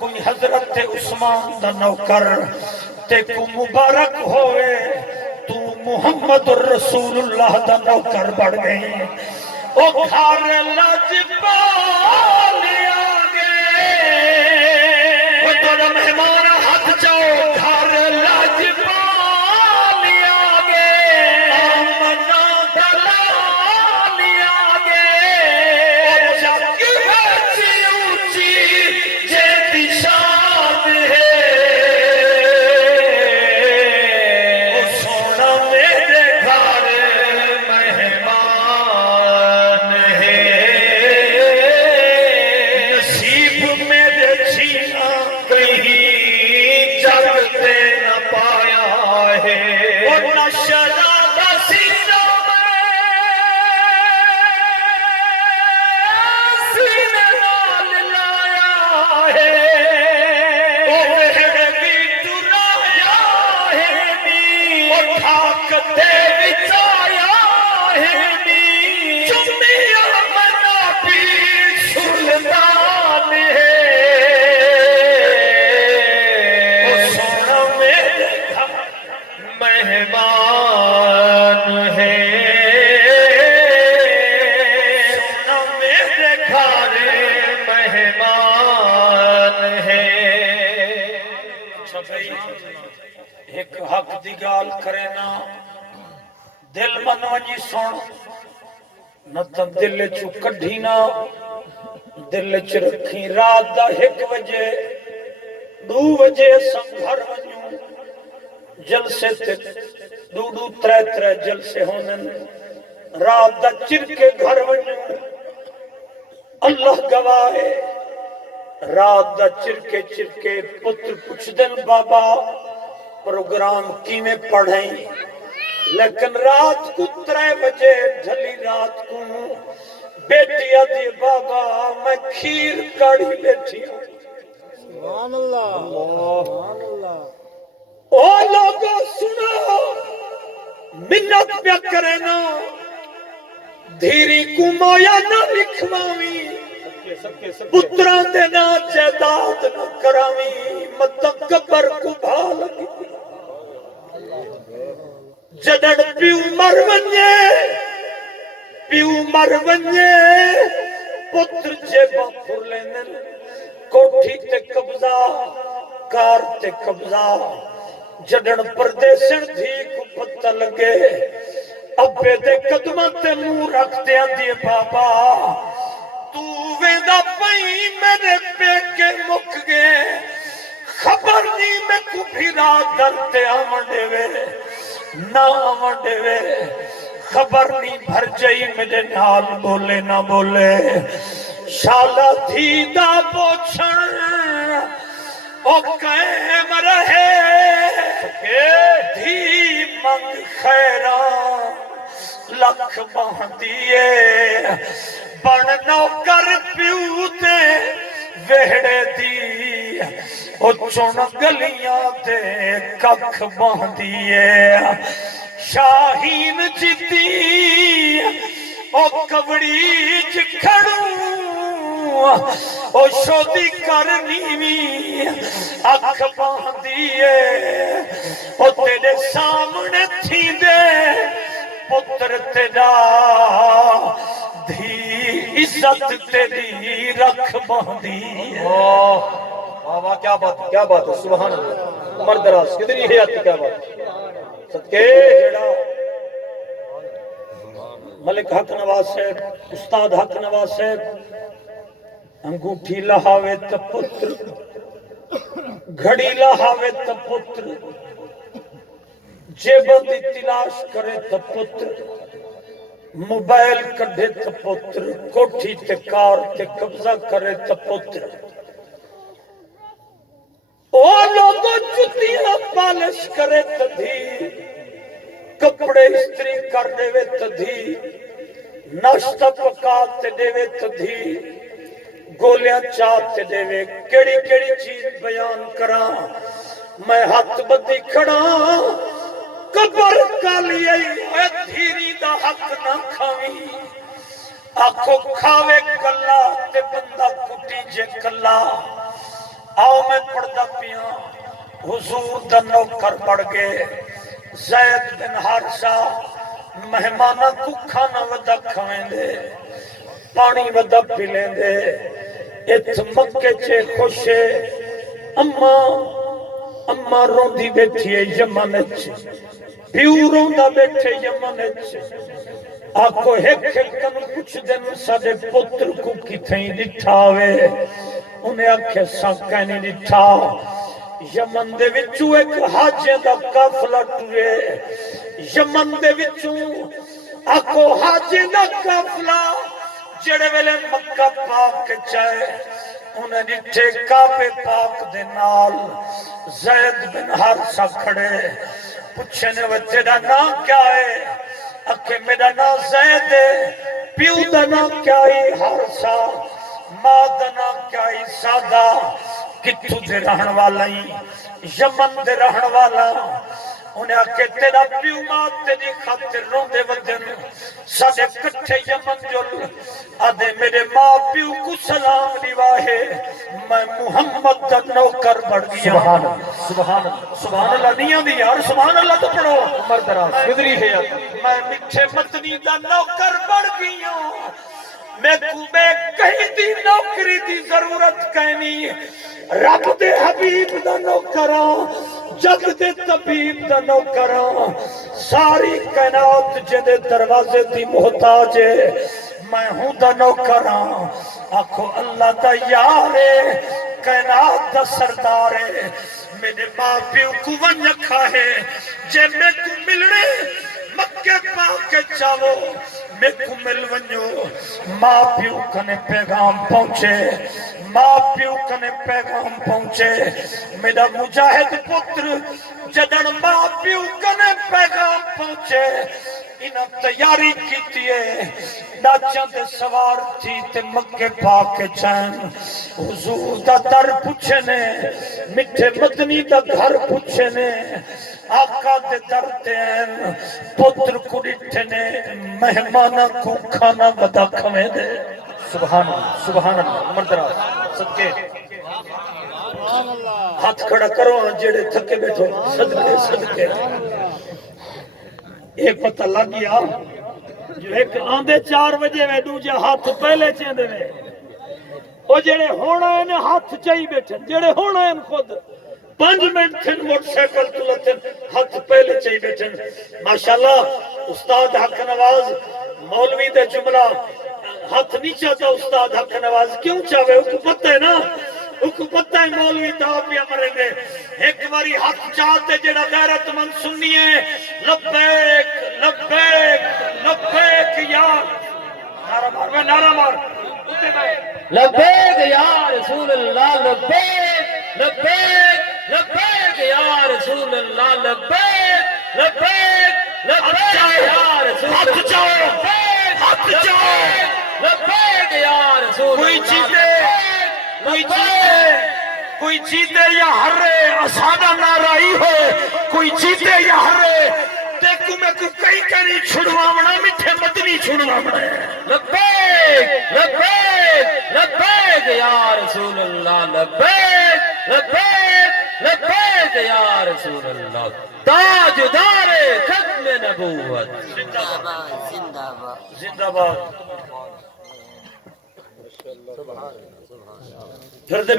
کوئی حضرت عثمان دا نوکر تے کو مبارک ہوئے تو محمد الرسول اللہ دا نوکر بڑھ گئی او گھر لاجپال آگے وہ تو مہمان ہاتھ جاؤ گھر لاجپال آگے آمنا دلال آگے جگ ویسی اونچی جے دشان ہے او سونا میرے گھر مہمان ہے نصیب میرے چھینا کہیں جگتے نہ پایا ہے اور نہ شراب سینہ سینے نال لایا ہے او وہڑے بھی ٹرایا ہے نی او ٹھاکتے بچایا ہے نی چمیا منا پیر سلطان ہے او سونا میرے گھر مہمان ہے سونا میرے گھر مہمان ہے اچھا بھائی ایک حق دی گال کرے نا دل من ونجی سن نہ تو دل چو کڈھی نا دل چ رکھی رات دا 1 بجے 2 بجے سم گھر ونجوں جلسے تے 2 3 جلسے ہونن رات دا چر کے گھر ونجوں اللہ گواہ ہے رات دا چر کے پتر پوچھ دن بابا پروگرام کی میں پڑھیں لیکن رات کو 3 بجے ڈھلی رات کو بیٹی آدھی بابا میں کھیر کڑھی بیٹھی ہوں سبحان اللہ سبحان اللہ او لوگو سنو منت پیا کرے نا دھیری کو مویا نہ لکھواوی پتران دے نا جائیداد نہ کراوی مطلب قبر کو بھا لگی جدڑ پیو مر ونجے پتر جیبا پھر لیندن کوٹھی تے قبضہ کار تے قبضہ جدڑ پردیسن دھی کو پتہ لگے ابے دے قدمہ تے منہ رکھ دیا دیے بابا تو ویدہ پئی میرے پیکے مک گئے خبر نہیں میں کو بھی رات درتے آمڑے وے نہ آمڑے وے خبر نہیں بھر جائی میرے نال بولے نہ بولے شالا دھیدہ پوچھن او قائم رہے دھی منگ خیران لکھ باندھیے بن نوکر پیو تے وہڑے دی او چون گلیاں تے ککھ باندھیے شاہین جتی او کبڑی چکھڑوں او شودی کرنی وی اکھ باندھیے او تیرے سامنے تھی دے پتر تیرا دھی عزت تیری رکھ باندھیے واہ کیا بات ہے سبحان اللہ عمر دراز کتنی حیات کی کیا بات صدقے جڑا ملک حق نواز صاحب استاد حق نواز صاحب انگوٹھی لہاوے تا پتر گھڑی لہاوے تا پتر جیبہ دی تلاش کرے تا پتر موبائل کڑھے تا پتر کوٹھی تے کار تے قبضہ کرے تا پتر او لوگوں جتیاں پالش کرے تا دھی کپڑے استری کر دے وے تا دھی ناشتہ پکا تے دے وے تا دھی گولیاں چاہتے دے وے کیڑی چیز بیان کرا میں ہاتھ بدی کھڑا قبر کالی اے دھیری دا حق نہ کھاوی آنکھو کھاوے کلا تے بندہ کٹی جے کلا آؤ میں پڑھدا پیاں حضور دا نوکر بڑھ گئے زید بن حارثہ مہمانہ کو کھانا ودا کھویں دے پانی ودا پی لیں دے ات مکے چے خوشے اما روندی بیٹھی ہے یمن وچ پیو روندا بیٹھے یمن وچ آکو ایک کن کچھ دن ساڈے پتر کو کتھیں ڈٹھا وے انہیں آکھے سانکہ نہیں ڈٹھا یمن دے وچوں ایک حاجے دا قافلہ ٹرے یمن دے وچوں آکو حاجے دا قافلہ جڑے ویلے مکہ پاک چائے انہیں ڈٹھے کعبے پاک دے نال زید بن حارثہ کھڑے پوچھنے وہ تیرا نام کیا ہے اکھے میرا نام زید ہے پیو دا نام کیا ہے حارثہ ماں دا نام کیا ہے سادہ کتھو دے رہن والا ہی یمن دے رہن والا انہیں آکے تیرا پیو ماں تیری خاطر روندے ودن سادے کٹھے یمن جل آدھے میرے ماں پیو کو سلام لیواہے میں محمد دا نوکر بڑھ گیا سبحان اللہ نہیں دی یار سبحان اللہ تو پڑھو عمر دراز کدری ہے میں مٹھے مدنی دا نوکر بڑھ گیا میں کہیں دی نوکری دی ضرورت کہنی رب دے حبیب دا نوکراں جگ دے طبیب دا نوکراں ساری کائنات جدے دروازے دی محتاج ہے میں ہوں دا نوکراں آکھو اللہ دا یار ہے کائنات دا سردار ہے میرے ماں پیو کو ون رکھا ہے جے میں کو ملنے مکے پاک کے چاہو میں کو مل ونجو ماں پیو کنے پیغام پہنچے ماں پیو کنے پیغام پہنچے میرا مجاہد پتر جدن ماں پیو کنے پیغام پہنچے انہاں تیاری کیتی ہے ناچاں دے سوار تھی تے مکے پاک کے چین حضور دا در پوچھنے مٹھے مدنی دا گھر پوچھنے آقا دے در دین پتر کو ڈٹھنے مہمانہ کو کھانا بدا کھویں دے سبحان اللہ عمر دراز صدقے ہاتھ کھڑا کرو جڑے تھکے بیٹھو صدقے ایک پتہ لگ گیا جو ایک آندے 4 بجے میں دوجہ ہاتھ پہلے چیندے میں وہ جڑے ہونا ہے ہاتھ چاہی بیٹھے جڑے ہونا ہے خود 5 منٹ تھن موٹر سائیکل تلتن ہاتھ پہلے چاہی بیٹھے ماشاءاللہ استاد حق نواز مولوی دے جملہ ہاتھ نہیں چاہتا استاد حق نواز کیوں چاہے اس کو پتہ ہے نا اس کو پتہ ہے مولوی دا پیا مریں گے ایک باری ہاتھ چاہتے جڑا غیرت مند سنی ہے لبیک لبیک لبیک یا نعرہ مار میں نعرہ مار لبیک یا رسول اللہ لبیک لبیک لبیک یا رسول اللہ لبیک لبیک لبیک یا رسول اللہ ہاتھ چاہو ہاتھ چاہو لبیک یا رسول اللہ کوئی جیتے یا ہرے اسانہ نارائی ہو کوئی جیتے یا ہرے دیکھو میں کو کئی کری چھڑوامنا مٹھے مدنی چھڑوامنا لبیک لبیک لبیک یا رسول اللہ لبیک لبیک لبیک یا رسول اللہ تاجدار ختم نبوت زندہ باد پھر دے